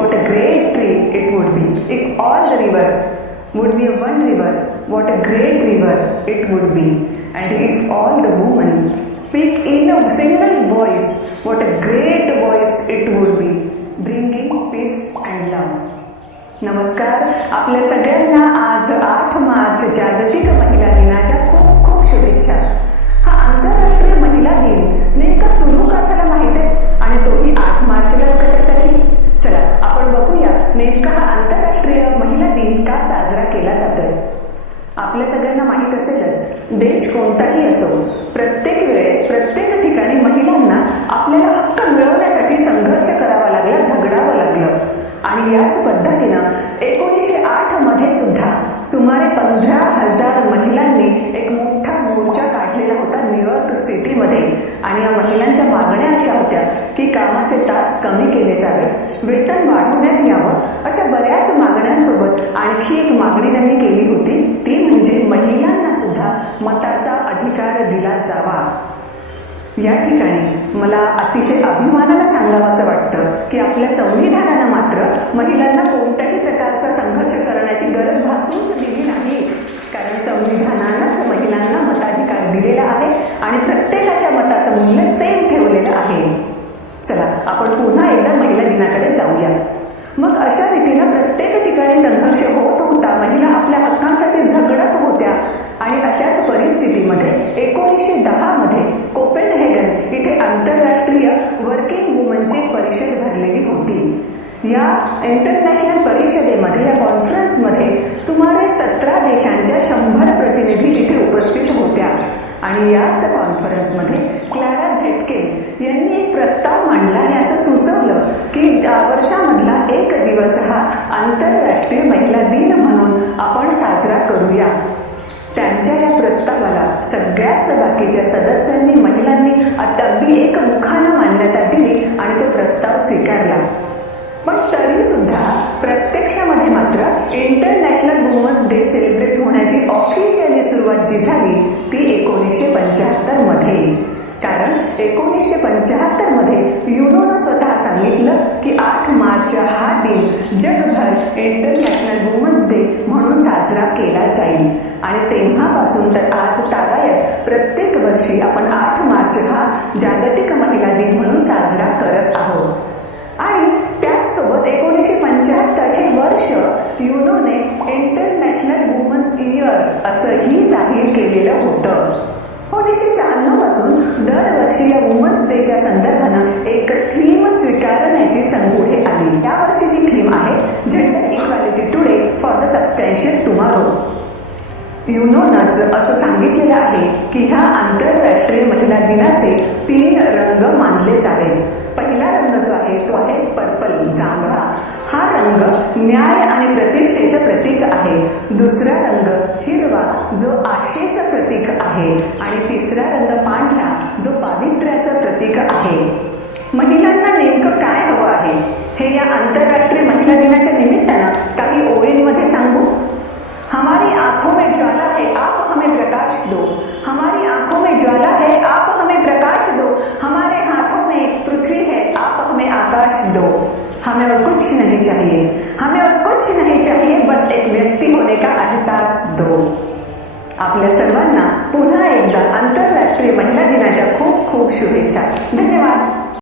what a great tree it would be. If all the rivers would be a one river, what a great river it would be. And if all the women speak in a single voice, what a great voice it would be, bringing peace and love. नमस्कार, आपल्या सगळ्यांना आज 8 मार्च जागतिक महिला दिनाच्या खूप खूप शुभेच्छा. हा आंतरराष्ट्रीय महिला दिन नेमका सुरू का झाला माहित आहे, आणि तोही 8 मार्चलाच कशासाठी? चला आपण बघूया नेमका हा आंतरराष्ट्रीय महिला दिन का साजरा केला जातोय. आपल्या सगळ्यांना माहीत असेलच, देश कोणताही असो, प्रत्येक वेळेस प्रत्येक ठिकाणी महिलांना आपल्याला हक्क मिळवण्यासाठी संघर्ष करावा लागला, झगडावं लागलं. आणि याच पद्धतीनं 1908 मध्ये सुद्धा सुमारे 15,000 महिलांनी एक मोठा मोर्चा काढलेला होता न्यूयॉर्क सिटीमध्ये. आणि या महिलांच्या मागण्या अशा होत्या की कामाचे तास कमी केले जावेत, वेतन वाढवण्यात यावं, अशा बऱ्याच मागण्यांसोबत आणखी एक मागणी त्यांनी केली होती, ती म्हणजे महिलांना सुद्धा मताचा अधिकार दिला जावा. या ठिकाणी मला अतिशय अभिमानानं सांगावंसं वाटतं की आपल्या संविधानानं मात्र महिलांना कोणत्याही प्रकारचा संघर्ष करण्याची गरज भासूच दिली नाही. कारण संविधानानंच महिलांना मताधिकार दिलेला आहे आणि प्रत्येकाच्या मताचं मूल्य सेम ठेवलेलं आहे. चला आपण पुन्हा एकदा महिला दिनाकडे जाऊया. मग अशा रीतीनं प्रत्येक ठिकाणी संघर्ष होत होता, महिला आपल्या हक्कांसाठी झगडत होत्या. आणि अशाच परिस्थितीमध्ये 1910 मध्ये कोपेनहेगन इथे आंतरराष्ट्रीय वर्किंग वुमनची परिषद भरलेली होती. या इंटरनॅशनल परिषदेमध्ये, या कॉन्फरन्समध्ये सुमारे 17 देशांच्या 100 प्रतिनिधी तिथे उपस्थित होत्या. आणि याच कॉन्फरन्समध्ये क्लारा झेटकिन यांनी एक प्रस्ताव मांडला आणि असं सुचवलं की वर्षामधला एक दिवस हा आंतरराष्ट्रीय महिला दिन म्हणून आपण साजरा करूया. त्यांच्या या प्रस्तावाला सगळ्याच बाकीच्या सदस्यांनी, महिलांनी अगदी एकमुखानं मान्यता दिली आणि तो प्रस्ताव स्वीकारला. पण तरी सुद्धा प्रत्यक्षामध्ये मात्र इंटरनॅशनल वुमन्स डे सेलिब्रेट होण्याची ऑफिशियली सुरुवात जी झाली ती 1975 मध्ये. कारण 1975 मध्ये युनोनं स्वतः सांगितलं की 8 मार्च हा दिन जगभर इंटरनॅशनल वुमन्स डे म्हणून साजरा केला जाईल. आणि तेव्हापासून तर आज तागायत प्रत्येक वर्षी आपण 8 मार्च हा जागतिक महिला दिन म्हणून साजरा करत आहोत. आणि त्याचसोबत 1975 हे वर्ष युनोने इंटरनॅशनल वुमन्स इयर असंही जाहीर केलेलं होतं. 1996 पासून दरवर्षी या वुमन्स डेच्या संदर्भानं एक थीम स्वीकारण्याची संपुढे आली. या वर्षीची थीम आहे gender equality today for the substantial tomorrow. युनोनंच असं सांगितलेलं आहे की ह्या आंतरराष्ट्रीय महिला दिनाचे 3 रंग मानले जावेत. पहिला रंग जो आहे तो आहे पर्पल, जांभळा. हा रंग न्याय आणि प्रतिष्ठेचं प्रतीक आहे. दुसरा रंग हिरवा, जो आशेचं प्रतीक आहे. आणि तिसरा रंग पांढरा, जो पावित्र्याचं प्रतीक आहे. महिलांना नेमकं काय हवं आहे हे या आंतरराष्ट्रीय महिला दिनाच्या निमित्तानं काही ओळींमध्ये सांगू. हमारी आंखों में ज्वाला है, आप हमें प्रकाश दो. हमारी आंखों में ज्वाला है, आप हमें प्रकाश दो. हमारे हाथों में एक पृथ्वी है, आप हमें आकाश दो. हमें और कुछ नहीं चाहिए, हमें और कुछ नहीं चाहिए, बस एक व्यक्ति होने का एहसास दो. आपल्या सर्वांना पुन्हा एकदा आंतरराष्ट्रीय महिला दिनाच्या खूप खूप शुभेच्छा. धन्यवाद.